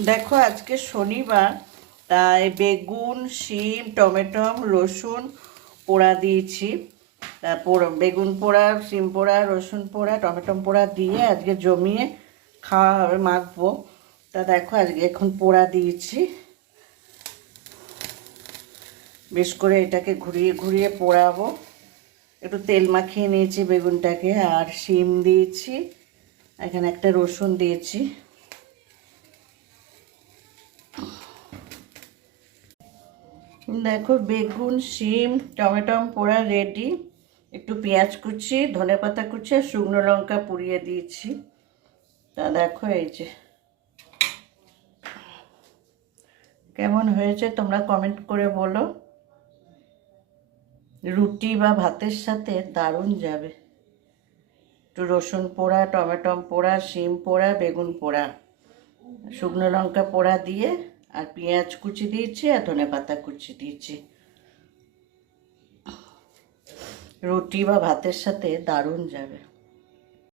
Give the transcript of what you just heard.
দেখো আজকে শনিবার, তাই বেগুন, শিম, টমেটো, রসুন পোড়া দিয়েছি। তারপর বেগুন পোড়া, শিম পোড়া, রসুন পোড়া, টমেটো পোড়া দিয়ে আজকে জমিয়ে খাওয়া হবে, মাখবো। তা দেখো আজকে এখন পোড়া দিয়েছি, বেশ করে এটাকে ঘুরিয়ে ঘুরিয়ে পোড়াবো। একটু তেল মাখিয়ে নিয়েছি বেগুনটাকে, আর শিম দিয়েছি, এখানে একটা রসুন দিয়েছি। দেখো বেগুন, শিম, টমেটো পোড়া রেডি। একটু পেঁয়াজ কুচি, ধনেপাতা কুচি আর শুকনো লঙ্কা পুড়িয়ে দিয়েছি। তা দেখো এই যে কেমন হয়েছে তোমরা কমেন্ট করে বলো। রুটি বা ভাতের সাথে দারুণ যাবে। একটু রসুন পোড়া, টমেটো পোড়া, শিম পোড়া, বেগুন পোড়া, শুকনো লঙ্কা পোড়া দিয়ে আর পেঁয়াজ কুচি দিয়েছি আর ধনেপাতা কুচি দিয়েছি। রুটি বা ভাতের সাথে দারুণ যাবে।